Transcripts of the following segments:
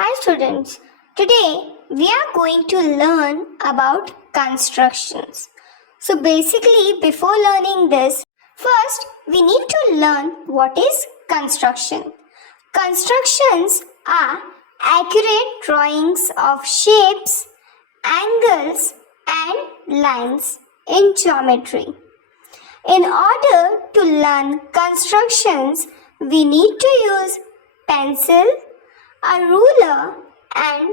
Hi students, today we are going to learn about constructions. So basically before learning this, first we need to learn what is construction. Constructions are accurate drawings of shapes, angles and lines in geometry. In order to learn constructions, we need to use pencil, a ruler and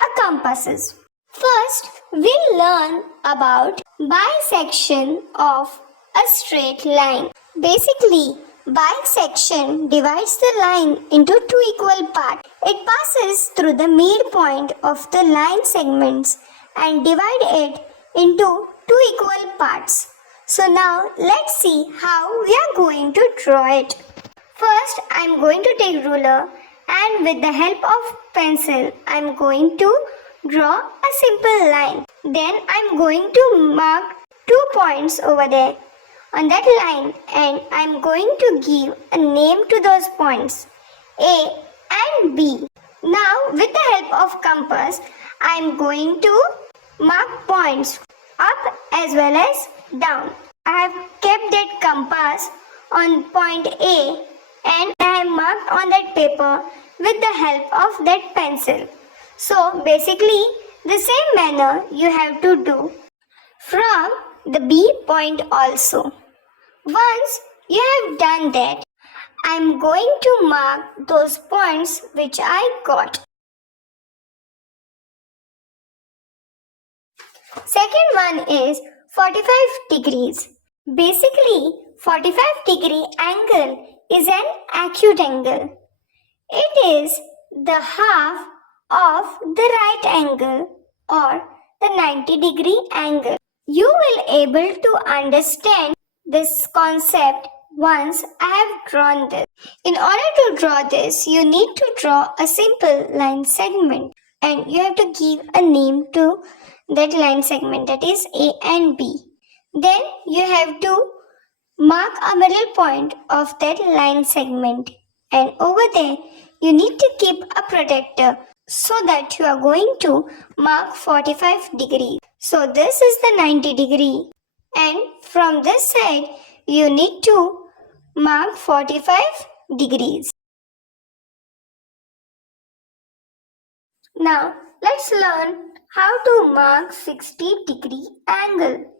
a compasses. First, we'll learn about bisection of a straight line. Basically, bisection divides the line into two equal parts. It passes through the midpoint of the line segments and divide it into two equal parts. So now let's see how we are going to draw it. First, I am going to take ruler and with the help of pencil, I am going to draw a simple line. Then I am going to mark 2 points over there on that line and I am going to give a name to those points, A and B. Now, with the help of compass, I am going to mark points up as well as down. I have kept that compass on point A and I have marked on that paper with the help of that pencil. So basically the same manner you have to do from the B point also. Once you have done that, I am going to mark those points which I got. Second one is 45 degrees. Basically, 45-degree angle is an acute angle. It is the half of the right angle or the 90-degree angle. You will able to understand this concept once I have drawn this. In order to draw this, you need to draw a simple line segment and you have to give a name to that line segment, that is A and B. Then you have to mark a middle point of that line segment and over there you need to keep a protector so that you are going to mark 45 degrees. So this is the 90 degree and from this side you need to mark 45 degrees. Now let's learn how to mark 60-degree angle.